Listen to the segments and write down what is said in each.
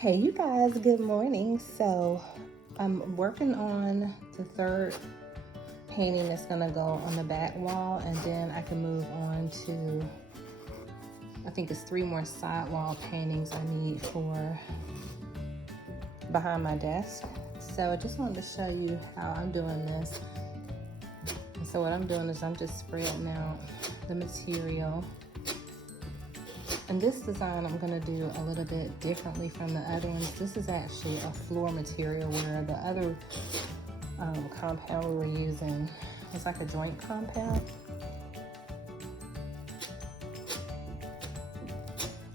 Hey you guys, good morning. So I'm working on the third painting that's gonna go on the back wall, and then I can move on to, I think it's 3 more side wall paintings I need for behind my desk. So I just wanted to show you how I'm doing this. And so what I'm doing is I'm just spreading out the material. And this design I'm gonna do a little bit differently from the other ones. This is actually a floor material, where the other compound we were using was like a joint compound.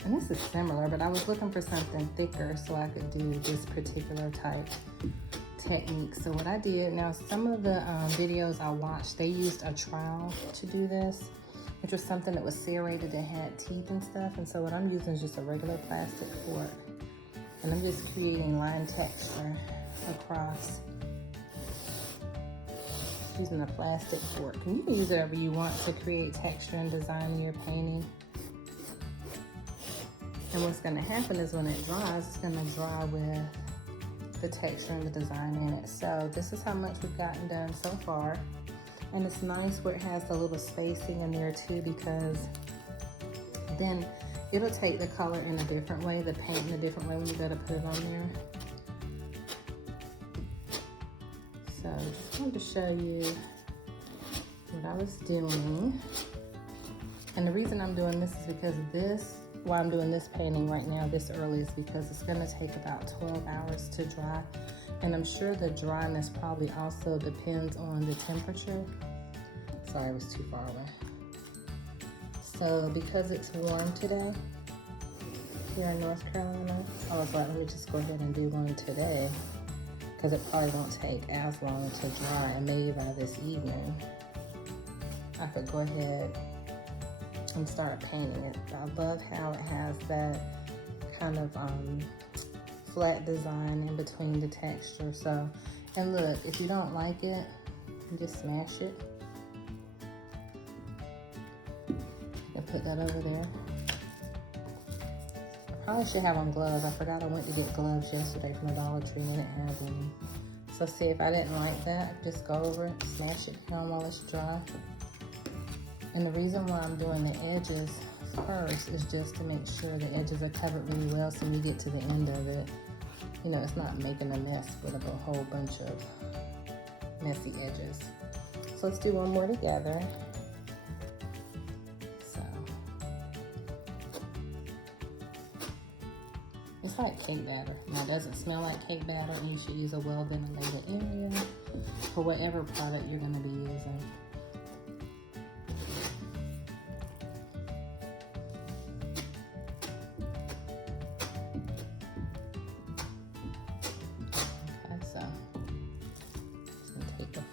And this is similar, but I was looking for something thicker so I could do this particular type technique. So what I did, now some of the videos I watched, they used a trowel to do this, which was something that was serrated that had teeth and stuff. And so what I'm using is just a regular plastic fork. And I'm just creating line texture across using a plastic fork. And you can use whatever you want to create texture and design in your painting. And what's gonna happen is when it dries, it's gonna dry with the texture and the design in it. So this is how much we've gotten done so far. And it's nice where it has a little spacing in there too, because then it'll take the color in a different way, the paint in a different way when you go to put it on there. So just wanted to show you what I was doing. And the reason I'm doing this is because why I'm doing this painting right now this early is because it's gonna take about 12 hours to dry. And I'm sure the dryness probably also depends on the temperature. Sorry, I was too far away. So because it's warm today here in North Carolina, I was like, let me just go ahead and do one today, because it probably won't take as long to dry, and maybe by this evening I could go ahead and start painting it. I love how it has that kind of flat design in between the texture. So, and look, if you don't like it, you just smash it and put that over there. I probably should have on gloves. I forgot I went to get gloves yesterday from the Dollar Tree and they didn't have any. So see, if I didn't like that, just go over it, smash it down while it's dry. And the reason why I'm doing the edges first is just to make sure the edges are covered really well, so when you get to the end of it, you know, it's not making a mess with a whole bunch of messy edges. So let's do one more together. So it's like cake batter. Now it doesn't smell like cake batter, and you should use a well ventilated area for whatever product you're going to be using.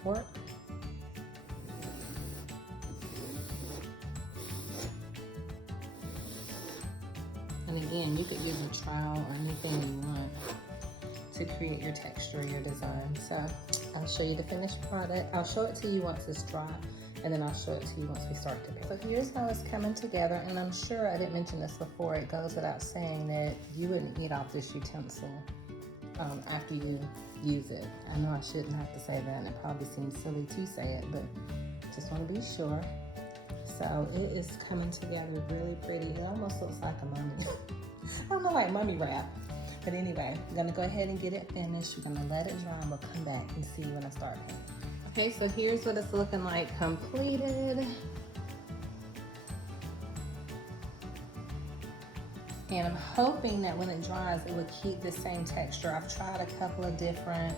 Fork. And again, you could use a trowel or anything you want to create your texture, your design. So I'll show you the finished product. I'll show it to you once it's dry, and then I'll show it to you once we start to paint. So here's how it's coming together, and I'm sure I didn't mention this before. It goes without saying that you wouldn't eat off this utensil after you use it. I know I shouldn't have to say that, and it probably seems silly to say it, but just want to be sure. So it is coming together really pretty. It almost looks like a mummy. I don't know, like mummy wrap. But anyway, I'm gonna go ahead and get it finished. We're gonna let it dry, and we'll come back and see when I start painting. Okay, so here's what it's looking like completed. And I'm hoping that when it dries, it will keep the same texture. I've tried a couple of different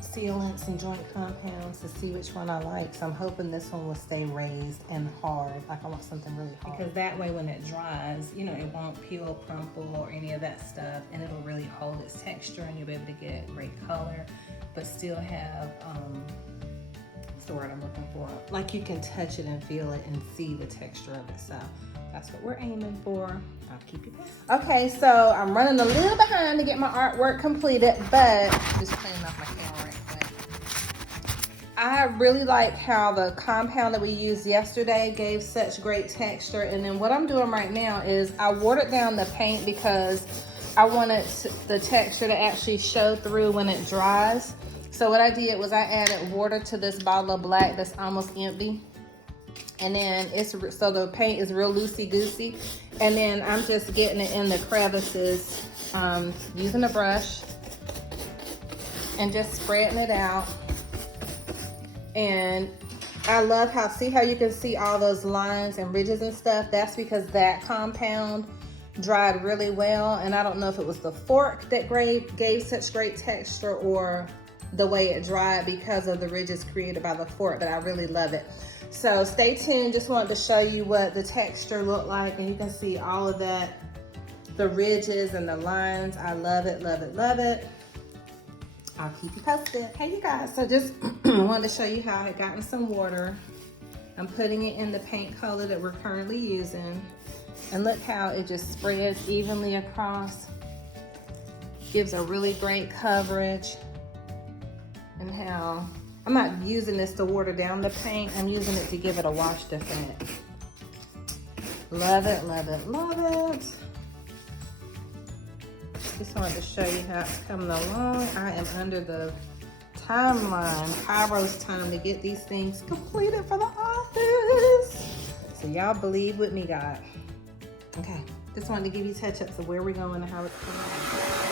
sealants and joint compounds to see which one I like. So I'm hoping this one will stay raised and hard. Like I want something really hard. Because that way when it dries, you know, it won't peel, crumple, or any of that stuff. And it'll really hold its texture, and you'll be able to get great color, but still have, what's the word I'm looking for? Like you can touch it and feel it and see the texture of it. So that's what we're aiming for. I'll keep you posted. Okay, so I'm running a little behind to get my artwork completed, but just cleaning off my camera right quick. I really like how the compound that we used yesterday gave such great texture. And then what I'm doing right now is I watered down the paint because I wanted the texture to actually show through when it dries. So what I did was I added water to this bottle of black that's almost empty. And then so the paint is real loosey-goosey. And then I'm just getting it in the crevices using a brush and just spreading it out. And I love how, see how you can see all those lines and ridges and stuff? That's because that compound dried really well. And I don't know if it was the fork that gave such great texture or the way it dried because of the ridges created by the fork, but I really love it. So stay tuned. Just wanted to show you what the texture looked like, and you can see all of that, the ridges and the lines. I love it, love it, love it. I'll keep you posted. Hey you guys, so just wanted to show you how I had gotten some water. I'm putting it in the paint color that we're currently using. And look how it just spreads evenly across. Gives a really great coverage. And how I'm not using this to water down the paint. I'm using it to give it a washed effect. Love it, love it, love it. Just wanted to show you how it's coming along. I am under the timeline, Kairos time to get these things completed for the office. So y'all believe with me, God. Okay, just wanted to give you touch-ups of where we're going and how it's coming out.